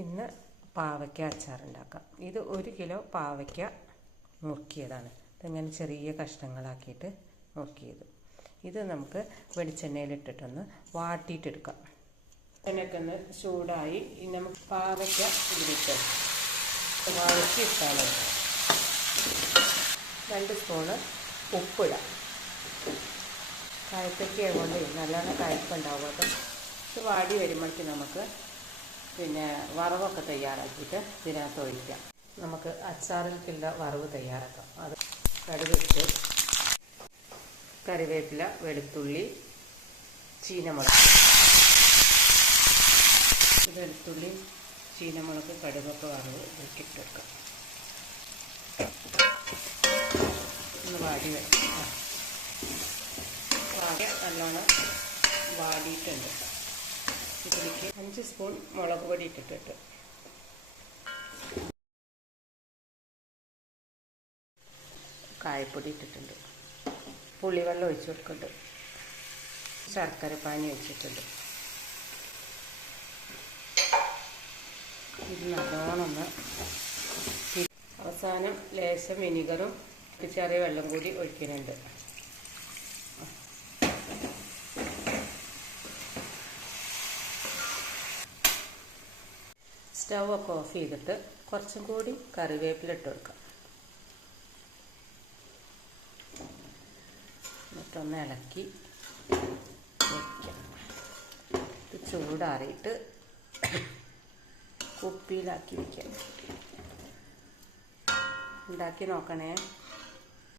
ഇന്ന് പാവയ്ക്ക അച്ചാറുണ്ടാക്കാം. ഇത് 1 കിലോ പാവയ്ക്ക നുറുക്കിയതാണ്. ഇതിങ്ങനെ ചെറിയ കഷ്ണങ്ങളാക്കിയിട്ട് നുറുക്കിയത്. ഇത് നമുക്ക് വെളിച്ചെണ്ണയിലിട്ടിട്ടൊന്ന് വാട്ടിയിട്ടെടുക്കാം. എണ്ണയൊക്കെ ഒന്ന് ചൂടായി നമുക്ക് പാവയ്ക്ക ഇതിലിട്ട് വഴറ്റിയിട്ടാണ് 2 സ്പൂണ് ഉപ്പിടാം. കയറ്റയ്ക്ക കൊണ്ട് നല്ലോണം കയപ്പുണ്ടാവും. അപ്പം ഇത് വാടി വരുമ്പോഴേക്ക് നമുക്ക് വറവൊക്കെ തയ്യാറാക്കിയിട്ട് ഇതിനകത്ത് ഒഴിക്കാം. നമുക്ക് അച്ചാറിലേക്കുള്ള വറവ് തയ്യാറാക്കാം. അത് കടുകിട്ട് കറിവേപ്പില, വെളുത്തുള്ളി, ചീനമുളക്, വെളുത്തുള്ളി, ചീനമുളക്, കടുകൊക്കെ വറവ് ഇട്ടിട്ടെടുക്കാം. ഒന്ന് വാടി വെക്കാം. നല്ലോണം വാടിയിട്ടുണ്ട്. ഇതിലേക്ക് 5 സ്പൂൺ മുളക് പൊടി ഇട്ടിട്ട് കായപ്പൊടി ഇട്ടിട്ടുണ്ട്. പുളിവെള്ളം ഒഴിച്ച് കൊടുക്കുന്നുണ്ട്. ശർക്കര പാനി വെച്ചിട്ടുണ്ട്. ഇത് നല്ലോണം ഒന്ന് അവസാനം ലേശം വിനിഗറും ചെറിയ വെള്ളം കൂടി ഒഴിക്കുന്നുണ്ട്. സ്റ്റൗ ഒക്കെ ഓഫ് ചെയ്തിട്ട് കുറച്ചും കൂടി കറിവേപ്പില ഇട്ട് കൊടുക്കാം. എന്നിട്ടൊന്ന് ഇളക്കി വയ്ക്കാം. ഇത് ചൂടാറിയിട്ട് കുപ്പിയിലാക്കി വയ്ക്കാം. ഉണ്ടാക്കി നോക്കണേ.